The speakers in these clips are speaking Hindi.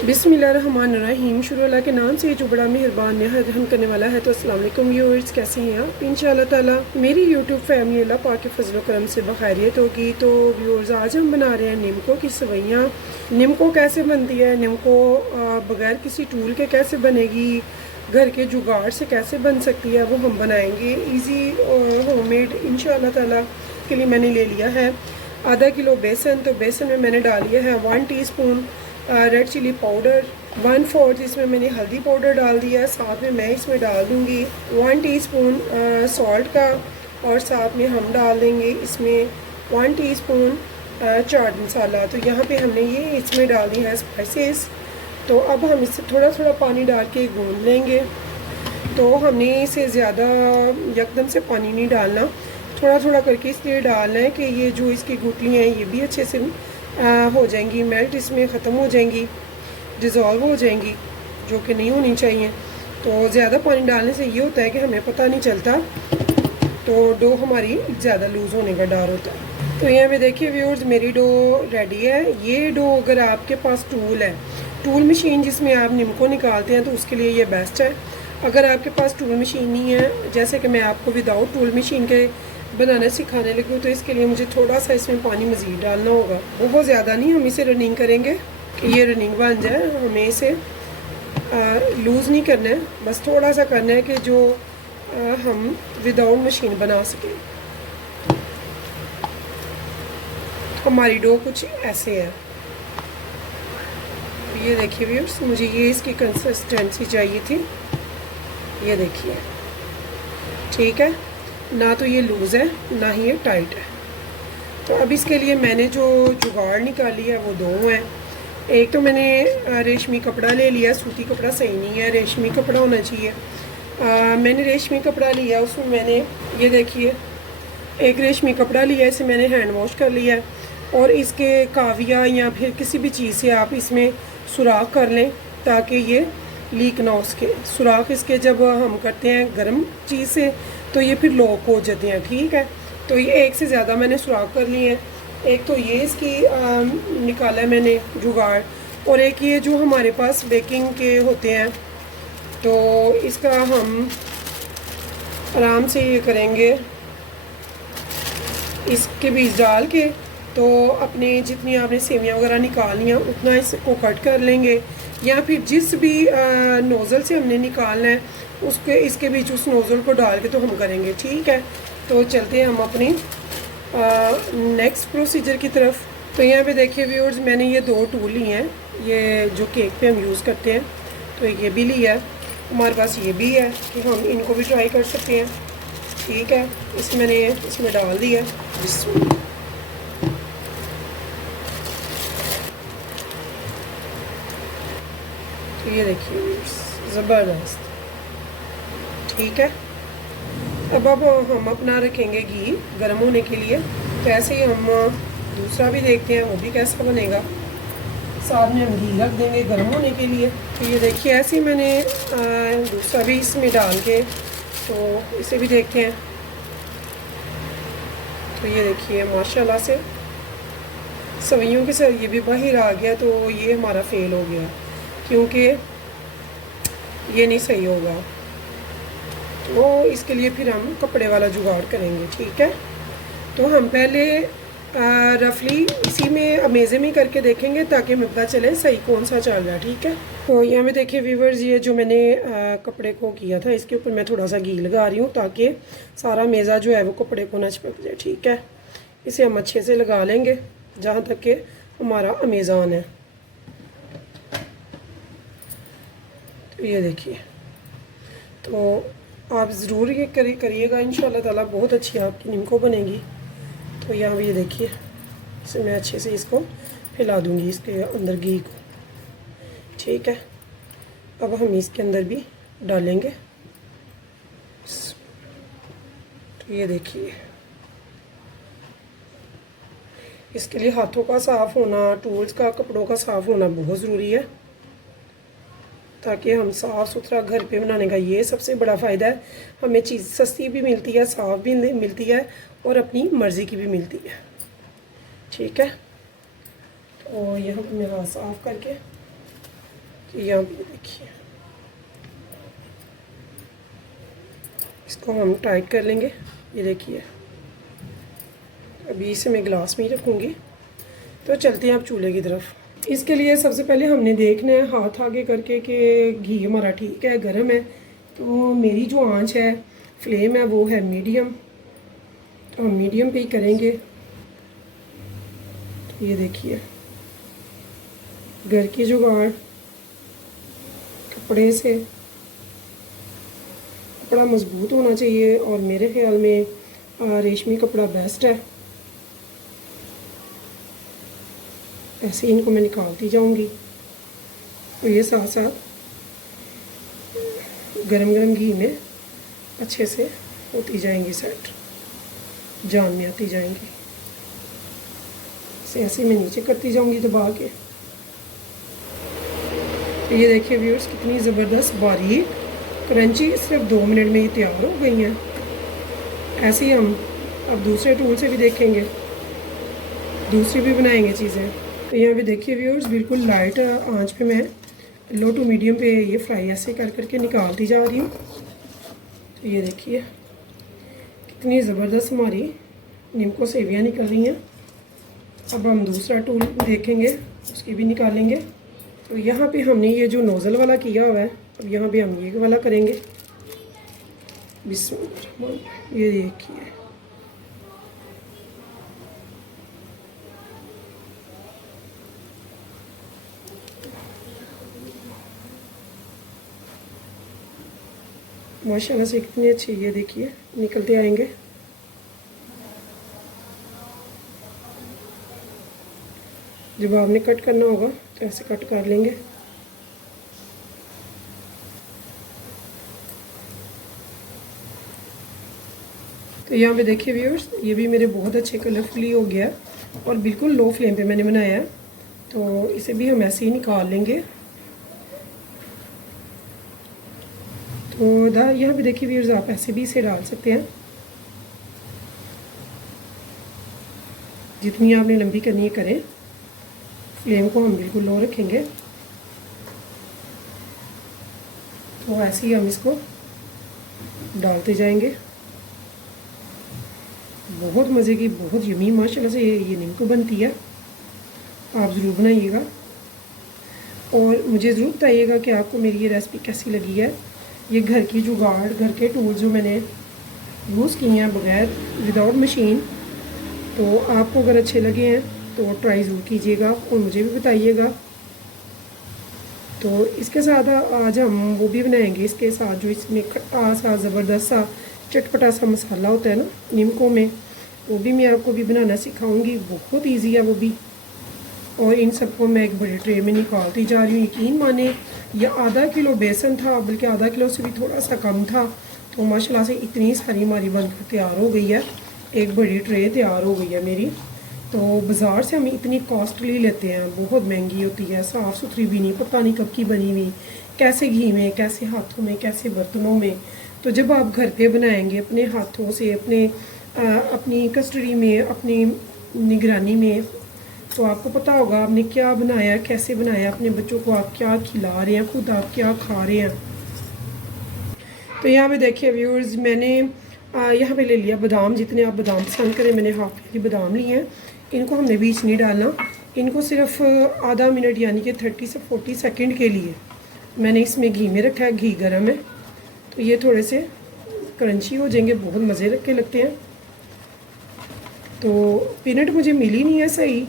बिस्मिल्लाहिर्रहमानिर्रहीम। शुरू अल्लाह के नाम से जो बड़ा मेहरबान नहायत रहम करने वाला है। तो अस्सलाम वालेकुम व्यूअर्स, कैसे हैं आप? इंशाअल्लाह ताला मेरी यूट्यूब फैमिली अल्लाह पाक के फजल करम से बखैरियत होगी। तो व्यूअर्स, आज हम बना रहे हैं निम्को की सवैयाँ। निम्को कैसे बनती है, निम्को बगैर किसी टूल के कैसे बनेगी, घर के जुगाड़ से कैसे बन सकती है, वो हम बनाएंगे ईजी होममेड इंशाअल्लाह ताला। के लिए मैंने ले लिया है आधा किलो बेसन। तो बेसन में मैंने डाल लिया है 1 टीस्पून रेड चिली पाउडर, 1/4 इसमें मैंने हल्दी पाउडर डाल दिया। साथ में मैं इसमें डाल दूँगी 1 टीस्पून सॉल्ट का, और साथ में हम डाल देंगे इसमें 1 टीस्पून चाट मसाला। तो यहाँ पे हमने ये इसमें डाल दी है स्पाइसेस। तो अब हम इससे थोड़ा थोड़ा पानी डाल के गूंद लेंगे। तो हमने इसे ज़्यादा यकदम से पानी नहीं डालना, थोड़ा थोड़ा करके इसलिए डालना है कि ये जो इसकी गुठलियाँ हैं ये भी अच्छे से हो जाएंगी, मेल्ट इसमें ख़त्म हो जाएंगी, डिज़ोल्व हो जाएंगी, जो कि नहीं होनी चाहिए। तो ज़्यादा पानी डालने से ये होता है कि हमें पता नहीं चलता, तो डो हमारी ज़्यादा लूज़ होने का डर होता है। तो यहाँ पे देखिए व्यूअर्स, मेरी डो रेडी है। ये डो अगर आपके पास टूल है, टूल मशीन जिसमें आप निम्को निकालते हैं, तो उसके लिए ये बेस्ट है। अगर आपके पास टूल मशीन नहीं है, जैसे कि मैं आपको विदाउट टूल मशीन के बनाना सिखाने लगी हूँ, तो इसके लिए मुझे थोड़ा सा इसमें पानी मज़ीद डालना होगा। बहुत ज़्यादा नहीं, हम इसे रनिंग करेंगे कि ये रनिंग बन जाए। हमें इसे लूज़ नहीं करना है, बस थोड़ा सा करना है कि जो हम विदाउट मशीन बना सकें। हमारी डो कुछ ऐसे है। ये देखिए व्यूअर्स, मुझे ये इसकी कंसिस्टेंसी चाहिए थी। ये देखिए, ठीक है ना, तो ये लूज़ है ना ही ये टाइट है। तो अब इसके लिए मैंने जो जुगाड़ निकाली है वो दो हैं। एक तो मैंने रेशमी कपड़ा ले लिया, सूती कपड़ा सही नहीं है, रेशमी कपड़ा होना चाहिए। मैंने रेशमी कपड़ा लिया, उसमें मैंने ये देखिए एक रेशमी कपड़ा लिया, इसे मैंने हैंड वॉश कर लिया है। और इसके काविया या फिर किसी भी चीज़ से आप इसमें सुराख कर लें ताकि ये लीक ना हो सके। सुराख इसके जब हम करते हैं गर्म चीज़ से तो ये फिर लॉक हो जाते हैं, ठीक है। तो ये एक से ज़्यादा मैंने सुराख कर लिए हैं। एक तो ये इसकी निकाला है मैंने जुगाड़, और एक ये जो हमारे पास बेकिंग के होते हैं, तो इसका हम आराम से ये करेंगे, इसके बीज डाल के तो अपने जितनी आपने सेवियाँ वगैरह निकालनी है उतना इसको कट कर लेंगे, या फिर जिस भी नोज़ल से हमने निकालना है उसके इसके बीच उस नोज़ल को डाल के तो हम करेंगे, ठीक है। तो चलते हैं हम अपनी नेक्स्ट प्रोसीजर की तरफ। तो यहाँ पे देखिए व्यूअर्स, मैंने ये दो टूल लिए हैं, ये जो केक पे हम यूज़ करते हैं। तो ये भी लिया है, हमारे पास ये भी है कि हम इनको भी ट्राई कर सकते हैं, ठीक है। मैंने इसमें डाल दिया। तो ये देखिए ज़बरदस्त, ठीक है। अब हम अपना रखेंगे घी गर्म होने के लिए। तो ऐसे ही हम दूसरा भी देखते हैं वो भी कैसा बनेगा। साथ में हम घी रख देंगे गर्म होने के लिए। तो ये देखिए ऐसे ही मैंने दूसरा भी इसमें डाल के, तो इसे भी देखते हैं। तो ये देखिए माशाल्लाह से सवैयों के साथ ये भी बाहर आ गया। तो ये हमारा फेल हो गया क्योंकि ये नहीं सही होगा, तो इसके लिए फिर हम कपड़े वाला जुगाड़ करेंगे, ठीक है। तो हम पहले रफली इसी में अमेज़े में करके देखेंगे ताकि हमें पता चले सही कौन सा चल रहा है, ठीक है। तो यहाँ में देखिए व्यूअर्स, ये जो मैंने कपड़े को किया था इसके ऊपर मैं थोड़ा सा घी लगा रही हूँ ताकि सारा मेज़ा जो है वो कपड़े को न चिपक जाए, ठीक है। इसे हम अच्छे से लगा लेंगे जहाँ तक कि हमारा अमेज़ान है। तो ये देखिए, तो आप ज़रूर ये करिएगा, इंशाल्लाह ताला बहुत अच्छी आपकी निम्को बनेगी। तो यहाँ भी ये देखिए, इसे मैं अच्छे से इसको फैला दूँगी इसके अंदर घी को, ठीक है। अब हम इसके अंदर भी डालेंगे। तो ये देखिए, इसके लिए हाथों का साफ़ होना, टूल्स का, कपड़ों का साफ़ होना बहुत ज़रूरी है ताकि हम साफ़ सुथरा घर पे बनाने का ये सबसे बड़ा फ़ायदा है। हमें चीज़ सस्ती भी मिलती है, साफ़ भी मिलती है, और अपनी मर्ज़ी की भी मिलती है, ठीक है। तो यहाँ पर मैं हाथ साफ़ करके कि यहाँ भी देखिए, इसको हम टाइट कर लेंगे। ये देखिए, अभी इसे मैं गिलास में ही रखूँगी। तो चलते हैं आप चूल्हे की तरफ। इसके लिए सबसे पहले हमने देखना है हाथ आगे करके कि घी हमारा ठीक है, गर्म है। तो मेरी जो आंच है, फ्लेम है, वो है मीडियम। तो हम मीडियम पे ही करेंगे। तो ये देखिए, घर की जुगाड़, कपड़े से, कपड़ा मज़बूत होना चाहिए और मेरे ख्याल में रेशमी कपड़ा बेस्ट है। ऐसे ही इनको मैं निकालती जाऊंगी और ये साथ साथ गरम गरम घी में अच्छे से होती जाएंगी सेट, जान में आती जाएंगी। इसे ऐसे मैं नीचे करती जाऊंगी दबा के। तो ये देखिए व्यूअर्स, कितनी ज़बरदस्त बारीक क्रंची सिर्फ 2 मिनट में ही तैयार हो गई हैं। ऐसे ही हम अब दूसरे टूल से भी देखेंगे, दूसरी भी बनाएंगे चीज़ें। तो यहाँ पे देखिए व्यूअर्स, बिल्कुल लाइट आंच पे मैं लो टू मीडियम पे ये फ्राई ऐसे कर करके निकालती जा रही हूँ। तो ये देखिए, कितनी ज़बरदस्त हमारी नीमको सेवियाँ निकल रही हैं। अब हम दूसरा टूल देखेंगे, उसकी भी निकालेंगे। तो यहाँ पे हमने ये जो नोज़ल वाला किया हुआ है, अब यहाँ पे हम ये वाला करेंगे। बिस्मिल्लाह, ये देखिए, माशाल्लाह से कितने अच्छे ये देखिए निकलते आएंगे। जब आपने कट करना होगा तो ऐसे कट कर लेंगे। तो यहाँ पे देखिए व्यूअर्स, ये भी मेरे बहुत अच्छे कलरफुली हो गया और बिल्कुल लो फ्लेम पे मैंने बनाया है। तो इसे भी हम ऐसे ही निकाल लेंगे। तो यहाँ पे देखिए व्यूअर्स, आप ऐसे भी इसे डाल सकते हैं। जितनी आपने लंबी करनी है करें, फ्लेम को हम बिल्कुल लो रखेंगे। तो ऐसे ही हम इसको डालते जाएंगे। बहुत मज़े की, बहुत यमी माशाल्लाह से ये नीमको बनती है। आप ज़रूर बनाइएगा और मुझे ज़रूर बताइएगा कि आपको मेरी ये रेसिपी कैसी लगी है। ये घर की जुगाड़, घर के टूल्स जो मैंने यूज़ किए हैं बगैर, विदाउट मशीन, तो आपको अगर अच्छे लगे हैं तो ट्राई ज़रूर कीजिएगा और मुझे भी बताइएगा। तो इसके साथ आज हम वो भी बनाएंगे, इसके साथ जो इसमें खट्टा सा ज़बरदस्त सा चटपटा सा मसाला होता है ना नीमको में, वो भी मैं आपको भी बनाना सिखाऊंगी। बहुत इजी है वो भी। और इन सबको मैं एक बड़े ट्रे में निकालती जा रही हूँ। यकीन माने, ये आधा किलो बेसन था, बल्कि आधा किलो से भी थोड़ा सा कम था। तो माशाल्लाह से इतनी सारी हमारी बनकर तैयार हो गई है। एक बड़ी ट्रे तैयार हो गई है मेरी। तो बाज़ार से हम इतनी कॉस्टली लेते हैं, बहुत महंगी होती है, साफ़ सुथरी भी नहीं, पता नहीं कब की बनी हुई, कैसे घी में, कैसे हाथों में, कैसे बर्तनों में। तो जब आप घर पे बनाएंगे अपने हाथों से, अपनी कस्टडी में, अपनी निगरानी में, तो आपको पता होगा आपने क्या बनाया, कैसे बनाया, अपने बच्चों को आप क्या खिला रहे हैं, खुद आप क्या खा रहे हैं। तो यहाँ पे देखिए व्यूअर्स, मैंने यहाँ पे ले लिया बादाम। जितने आप बादाम पसंद करें, मैंने हाफ के जी बादाम लिए हैं। इनको हमने बीच नहीं डालना, इनको सिर्फ आधा मिनट यानी कि 30 से 40 सेकंड के लिए मैंने इसमें घी में रखा है। घी गर्म है तो ये थोड़े से क्रंची हो जाएंगे, बहुत मज़े के लगते हैं। तो पीनट मुझे मिली नहीं है सही,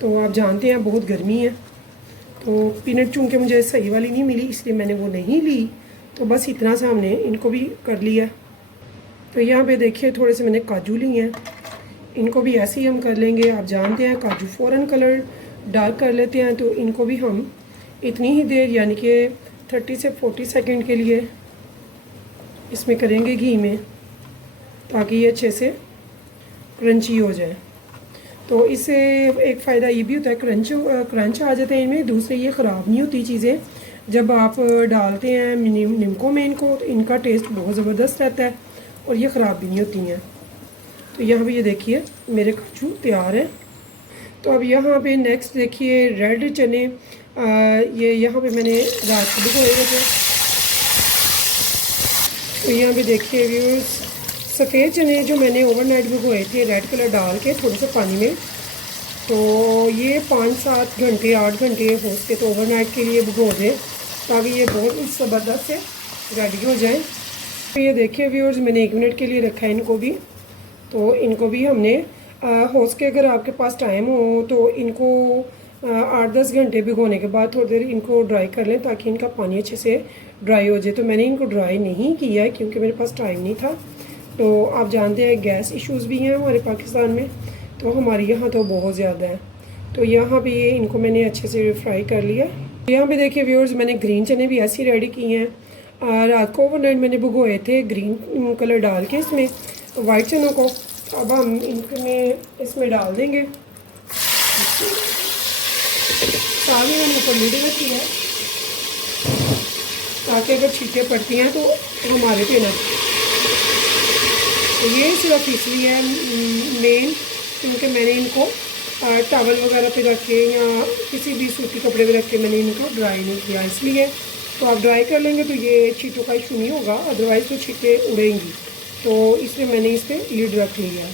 तो आप जानते हैं बहुत गर्मी है, तो पीनट चूँकि मुझे सही वाली नहीं मिली इसलिए मैंने वो नहीं ली। तो बस इतना सा हमने इनको भी कर लिया। तो यहाँ पे देखिए थोड़े से मैंने काजू लिए हैं, इनको भी ऐसे ही हम कर लेंगे। आप जानते हैं काजू फ़ौरन कलर डार्क कर लेते हैं, तो इनको भी हम इतनी ही देर यानी कि 30 से 40 सेकंड के लिए इसमें करेंगे घी में, ताकि ये अच्छे से क्रंची हो जाए। तो इससे एक फ़ायदा ये भी होता है, क्रंच आ जाते हैं इनमें। दूसरे ये ख़राब नहीं होती चीज़ें जब आप डालते हैं नीमको में इनको, तो इनका टेस्ट बहुत ज़बरदस्त रहता है और ये ख़राब भी नहीं होती हैं। तो यहाँ पे ये देखिए मेरे काजू तैयार हैं। तो अब यहाँ पे नेक्स्ट देखिए रेड चने ये यहाँ पे मैंने रात को भिगोए हुए थे। तो यहाँ पे देखिए व्यूअर्स, सफ़ेद चने जो मैंने ओवरनाइट भिगोए थे रेड कलर डाल के थोड़े से पानी में, तो ये 5-7 घंटे 8 घंटे हो सके तो ओवरनाइट के लिए भिगो दें ताकि ये बहुत ज़बरदस्त से रेडी हो जाए। तो ये देखिए व्यूअर्स, मैंने 1 मिनट के लिए रखा है इनको भी। तो इनको भी हमने हो सके अगर आपके पास टाइम हो तो इनको 8-10 घंटे भिगोने के बाद थोड़ी देर इनको ड्राई कर लें ताकि इनका पानी अच्छे से ड्राई हो जाए। तो मैंने इनको ड्राई नहीं किया है क्योंकि मेरे पास टाइम नहीं था। तो आप जानते हैं गैस इश्यूज़ भी हैं हमारे पाकिस्तान में, तो हमारे यहाँ तो बहुत ज़्यादा है। तो यहाँ पे ये इनको मैंने अच्छे से फ्राई कर लिया। यहाँ पे देखिए व्यूअर्स, मैंने ग्रीन चने भी ऐसे ही रेडी किए हैं। रात को ओवरनाइट मैंने भिगोए थे ग्रीन कलर डाल के इसमें वाइट चनों को। अब हम इसमें डाल देंगे। सारी मैंने ऊपर लिड रखी है ताकि अगर छींटे पड़ती हैं तो हमारे पे ना। तो ये सिर्फ इसलिए है मेन क्योंकि मैंने इनको टॉवल वगैरह पे रख के या किसी भी सूती कपड़े पे रख के मैंने इनको ड्राई नहीं किया, इसलिए। तो आप ड्राई कर लेंगे तो ये छींटों का इशू नहीं होगा, अदरवाइज़ तो छींटे उड़ेंगी। तो इसलिए मैंने इस पर लीड रख लिया है।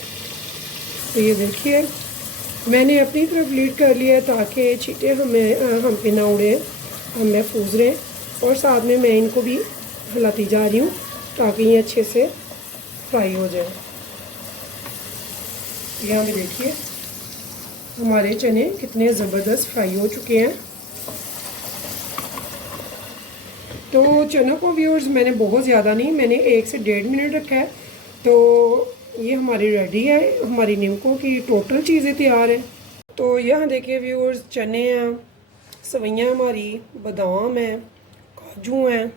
तो ये देखिए मैंने अपनी तरफ लीड कर लिया है ताकि छींटे हम पे ना उड़े, हम महफूज रहें। और साथ में मैं इनको भी हिलाती जा रही हूँ ताकि ये अच्छे से फ्राई हो जाए। यहाँ भी देखिए हमारे चने कितने ज़बरदस्त फ्राई हो चुके हैं। तो चनों को व्यूअर्स मैंने बहुत ज़्यादा नहीं, मैंने 1 से 1.5 मिनट रखा है। तो ये हमारी रेडी है, हमारी नीमकों की टोटल चीज़ें तैयार हैं। तो यहाँ देखिए व्यूअर्स, चने हैं, सवैयाँ हमारी, बादाम हैं, काजू हैं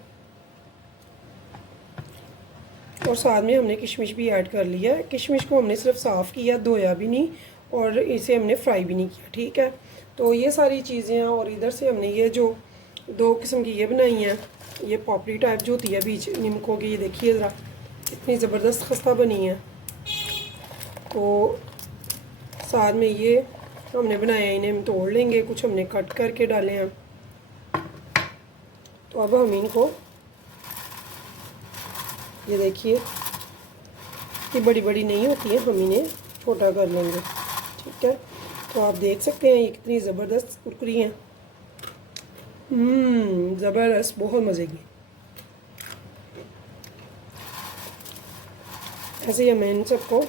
और साथ में हमने किशमिश भी ऐड कर लिया है। किशमिश को हमने सिर्फ साफ़ किया, धोया भी नहीं और इसे हमने फ्राई भी नहीं किया, ठीक है। तो ये सारी चीज़ें हैं। और इधर से हमने ये जो 2 किस्म की ये बनाई हैं, ये पॉपरी टाइप जो होती है बीच नीमकों की, ये देखिए ज़रा इतनी ज़बरदस्त खस्ता बनी है। तो साथ में ये हमने बनाया, इन्हें हम तोड़ लेंगे, कुछ हमने कट करके डाले हैं। तो अब हम इनको, ये देखिए कि बड़ी बड़ी नहीं होती है, हम इन्हें छोटा कर लेंगे, ठीक है। तो आप देख सकते हैं ये कितनी ज़बरदस्त कुरकुरी हैं। ज़बरदस्त, बहुत मज़े की। ऐसे ही हम इन सबको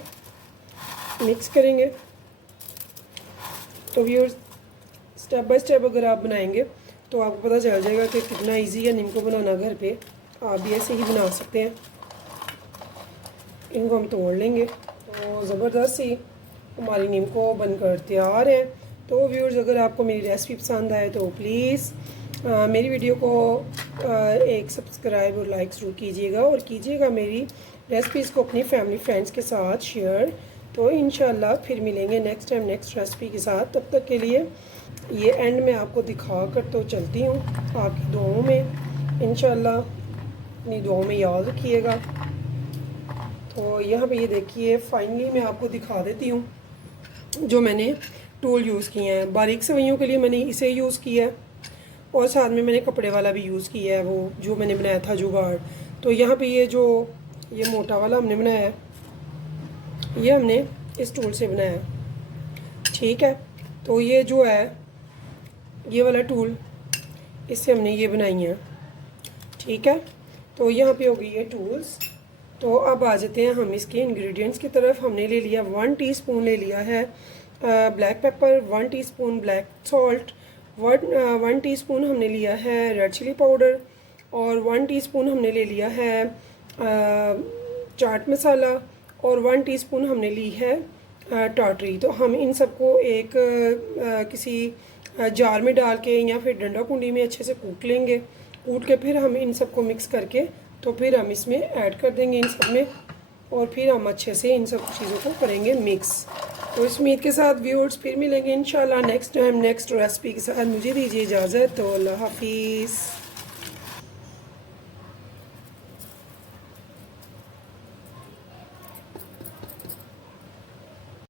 मिक्स करेंगे। तो व्यूअर्स, स्टेप बाय स्टेप अगर आप बनाएंगे तो आपको पता चल जाएगा कि कितना इजी है नीम को बनाना। घर पे आप भी ऐसे ही बना सकते हैं। इनको हम तोड़ लेंगे। तो ज़बरदस्त सी हमारी नीम को बनकर तैयार है। तो व्यूअर्स, अगर आपको मेरी रेसिपी पसंद आए तो प्लीज़ मेरी वीडियो को एक सब्सक्राइब और लाइक ज़रूर कीजिएगा और कीजिएगा मेरी रेसिपीज़ को अपनी फैमिली फ्रेंड्स के साथ शेयर। तो इंशाल्लाह फिर मिलेंगे नेक्स्ट टाइम नेक्स्ट रेसिपी के साथ। तब तक के लिए ये एंड में आपको दिखा कर तो चलती हूँ, आपकी दुआओं में इंशाल्लाह, अपनी दुआओं में याद रखिएगा। तो यहाँ पे ये देखिए फाइनली मैं आपको दिखा देती हूँ जो मैंने टूल यूज़ किए हैं। बारीक सवैयों के लिए मैंने इसे यूज़ किया है और साथ में मैंने कपड़े वाला भी यूज़ किया है, वो जो मैंने बनाया था जुगाड़। तो यहाँ पे ये मोटा वाला हमने बनाया है, ये हमने इस टूल से बनाया है, ठीक है। तो ये जो है ये वाला टूल, इससे हमने ये बनाई है, ठीक है। तो यहाँ पे हो गई ये टूल्स। तो अब आ जाते हैं हम इसके इंग्रेडिएंट्स की तरफ। हमने ले लिया 1 टीस्पून ले लिया है black pepper, 1 teaspoon black salt, 1 teaspoon हमने लिया है रेड चिली पाउडर और 1 टीस्पून हमने ले लिया है चाट मसाला और 1 टीस्पून हमने ली है टाटरी। तो हम इन सबको एक किसी जार में डाल के या फिर डंडा कुंडी में अच्छे से कूट लेंगे। कूट के फिर हम इन सबको मिक्स करके तो फिर हम इसमें ऐड कर देंगे इन सब में और फिर हम अच्छे से इन सब चीज़ों को करेंगे मिक्स। तो इस उम्मीद के साथ व्यूअर्स फिर मिलेंगे इंशाल्लाह नेक्स्ट टाइम नेक्स्ट रेसिपी के साथ। मुझे दीजिए इजाज़त। तो अल्लाह हाफिज़।